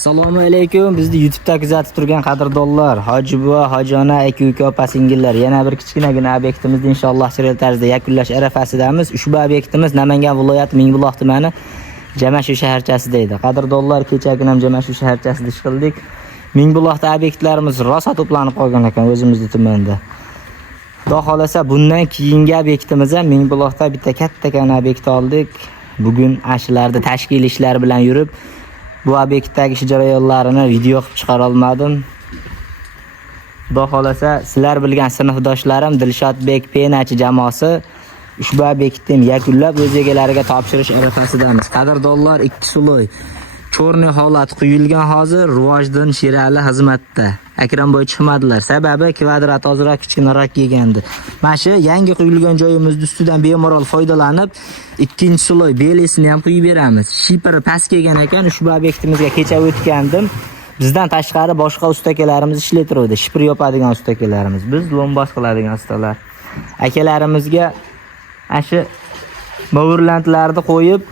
Assalomu alaykum. Bizni YouTube'da kuzatib turgan qadrdonlar, hoji buva, hojona, aka opa singillar, yana bir kichkinagina obyektimizni inshaalloh chiroyli tarzda yakunlash arafasidamiz. Ushbu obyektimiz Namangan viloyati Mingbuloq tumani Jamashu shaharchasida edi. Qadrdonlar, kechagina ham Jamashu shaharchasida ish qildik. Mingbuloqda obyektlarimiz rosa to'planib qolgan ekan o'zimizning tumanda. Xudo xolasa bundan keyingi obyektimiz ham Mingbuloqda bitta katta obyekt oldik. Bugun ashlarda tashkil ishlar bilan yurib bu obyektdagi ish jarayonlarini video qilib chiqara olmadim. Xudo xolasa sizlar bilgan sinfdoshlarim Dilshodbek Penachi jamoasi ushbu obyektni yakunlab o'z egalariga topshirish arafasidamiz. Qadrdonlar, ikki suloy cho'rni holat quyilgan, hozir Rivojdan Shirali xizmatda. Akramboy chiqmadilar. Sababi kvadrat ozroq kichkinaroq kelgandi. Mana shu yangi quyilgan joyimizning ustidan bemalol foydalanib, ikkinchi suloy belesini ham quyib beramiz. Shipri past kelgan ekan, ushbu obyektimizga kecha o'tgandim. Bizdan tashqari boshqa ustakalarimiz ishlaytirdi. Shipri yopadigan ustakalarimiz. Biz lombos qiladigan ustalar. Akalarimizga ashi mo'rlantlarni qo'yib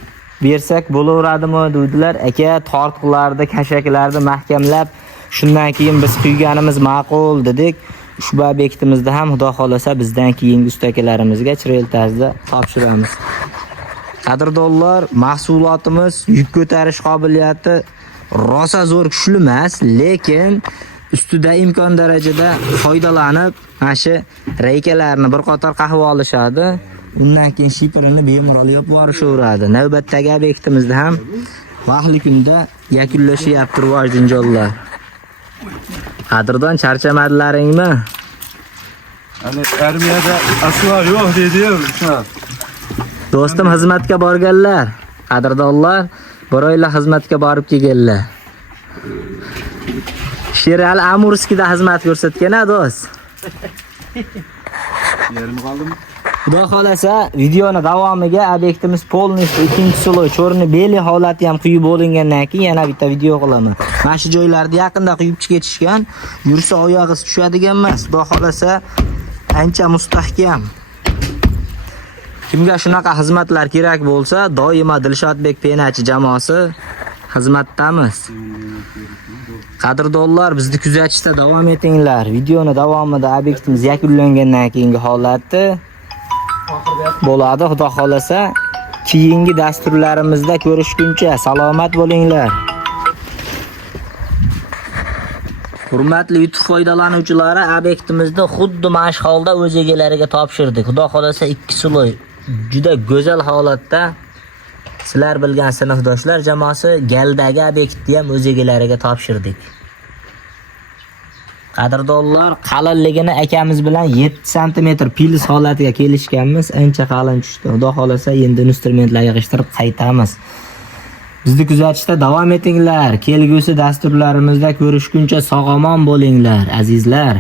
bersak bo'laveradimi dedilar. Aka, tortqilarni, kashaklarni mahkamlab shundan keyin biz quyganimiz ma'qul dedik. Ushbu obyektimizda ham xudo xolasa bizdan keyingi ustakalarimizga chiroyli tarzda topshiramiz. Qadrdonlar, mahsulotimiz yuk ko'tarish qobiliyati rosa zo'r kuchli emas, lekin ustida imkon darajada foydalanib, mana shu reykalarni bir qator qahva olishadi. Undan keyin shiprini bemalol yopib yuborishaveradi. Navbatdagi obyektimizda ham vaqtli kunda yakunlashyapti Rivojdan. Qadrdon, charchamadilaringmi? Hani armiyada asvar yo'q dedi-yu, o'sha. Do'stim xizmatga borganlar. Qadrdonlar, biroylar xizmatga borib kelganlar. Shirali Amurskida xizmat ko'rsatgan-a, do'st. Yerim qoldim. Xudo xolasa videoni davomiga obyektimiz polnistli ikkinchi suloy cho'rni beli holati ham quyib bo'lingandan keyin yana bitta video qilaman. Mana shu joylarda yaqinda quyib ketishgan, yursa oyog'ingiz tushadigan emas. Xudo xolasa ancha mustahkam. Kimga shunaqa xizmatlar kerak bo'lsa, doimo Dilshodbek Penachi jamoasi xizmatdamiz. Qadrdonlar, bizni kuzatishda davom etinglar. Videoni davomida obyektimiz yakunlangandan keyingi holati bo'ladi. Xudo xolasa keyingi dasturlarimizda ko'rishguncha salomat bo'linglar. Hurmatli YouTube foydalanuvchilari, obyektimizni xuddi mana shu holda o'z egalariga topshirdik. Xudo xolasa ikki suloy juda go'zal holatda sizlar bilgan sinfdoshlar jamoasi galdagi obyektni ham o'z egalariga topshirdik. Qadrdonlar, qalinligini akamiz bilan 7 sm pilis holatiga kelishganmiz. Ancha qalin tushdi. Xudo xolasa endi instrumentlar yig'ishtirib qaytamiz. Bizni kuzatishda davom etinglar. Kelgusi dasturlarimizda ko'rishguncha sog'-omon bo'linglar, azizlar.